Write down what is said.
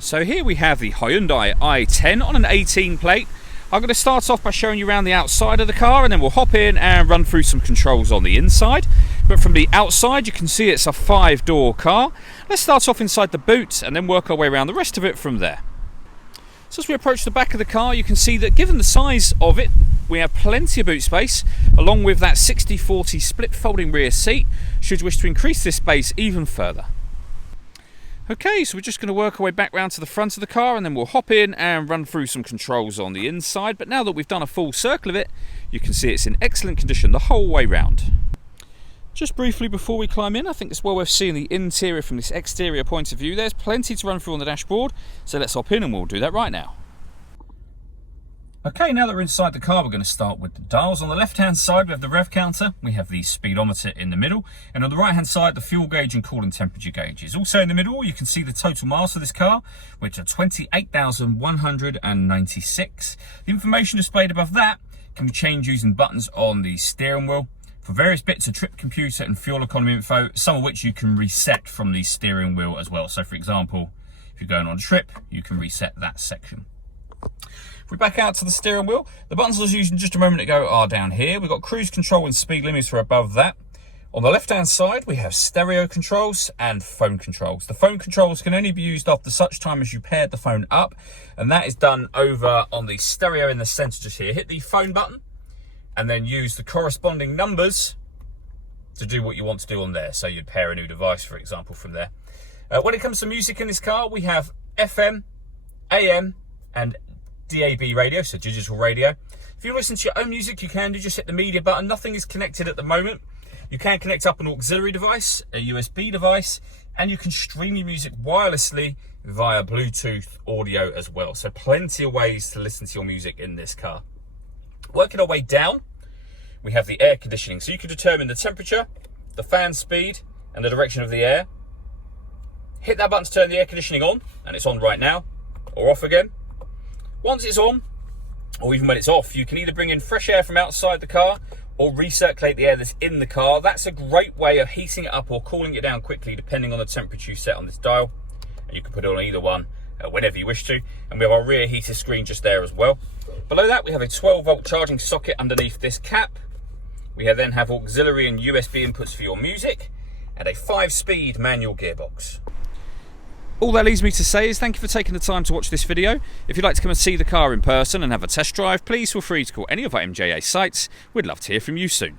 So here we have the Hyundai i10 on an 18 plate. I'm going to start off by showing you around the outside of the car, and then we'll hop in and run through some controls on the inside. But from the outside you can see it's a 5-door car. Let's start off inside the boot and then work our way around the rest of it from there. So as we approach the back of the car, you can see that given the size of it, we have plenty of boot space, along with that 60/40 split folding rear seat, should you wish to increase this space even further. Okay, so we're just going to work our way back round to the front of the car, and then we'll hop in and run through some controls on the inside. But now that we've done a full circle of it, you can see it's in excellent condition the whole way round. Just briefly before we climb in, I think it's well worth seeing the interior from this exterior point of view. There's plenty to run through on the dashboard, so let's hop in and we'll do that right now. Okay, now that we're inside the car, we're going to start with the dials. On the left-hand side, we have the rev counter, we have the speedometer in the middle, and on the right-hand side, the fuel gauge and coolant temperature gauges. Also in the middle, you can see the total miles for this car, which are 28,196. The information displayed above that can be changed using buttons on the steering wheel. For various bits of trip computer and fuel economy info, some of which you can reset from the steering wheel as well. So for example, if you're going on a trip, you can reset that section. If we back out to the steering wheel, the buttons I was using just a moment ago are down here. We've got cruise control and speed limits are above that. On the left-hand side, we have stereo controls and phone controls. The phone controls can only be used after such time as you paired the phone up, and that is done over on the stereo in the center just here. Hit the phone button, and then use the corresponding numbers to do what you want to do on there. So you'd pair a new device, for example, from there. When it comes to music in this car, we have FM, AM, and DAB radio, so digital radio. If you listen to your own music, you can do, just hit the media button. Nothing is connected at the moment. You can connect up an auxiliary device, a USB device, and you can stream your music wirelessly via Bluetooth audio as well. So plenty of ways to listen to your music in this car. Working our way down, we have the air conditioning. So you can determine the temperature, the fan speed, and the direction of the air. Hit that button to turn the air conditioning on, and it's on right now, or off again. Once it's on, or even when it's off, you can either bring in fresh air from outside the car or recirculate the air that's in the car. That's a great way of heating it up or cooling it down quickly, depending on the temperature you set on this dial. And you can put it on either one whenever you wish to. And we have our rear heater screen just there as well. Below that, we have a 12-volt charging socket underneath this cap. We then have auxiliary and USB inputs for your music, and a 5-speed manual gearbox. All that leaves me to say is thank you for taking the time to watch this video. If you'd like to come and see the car in person and have a test drive, please feel free to call any of our MJA sites. We'd love to hear from you soon.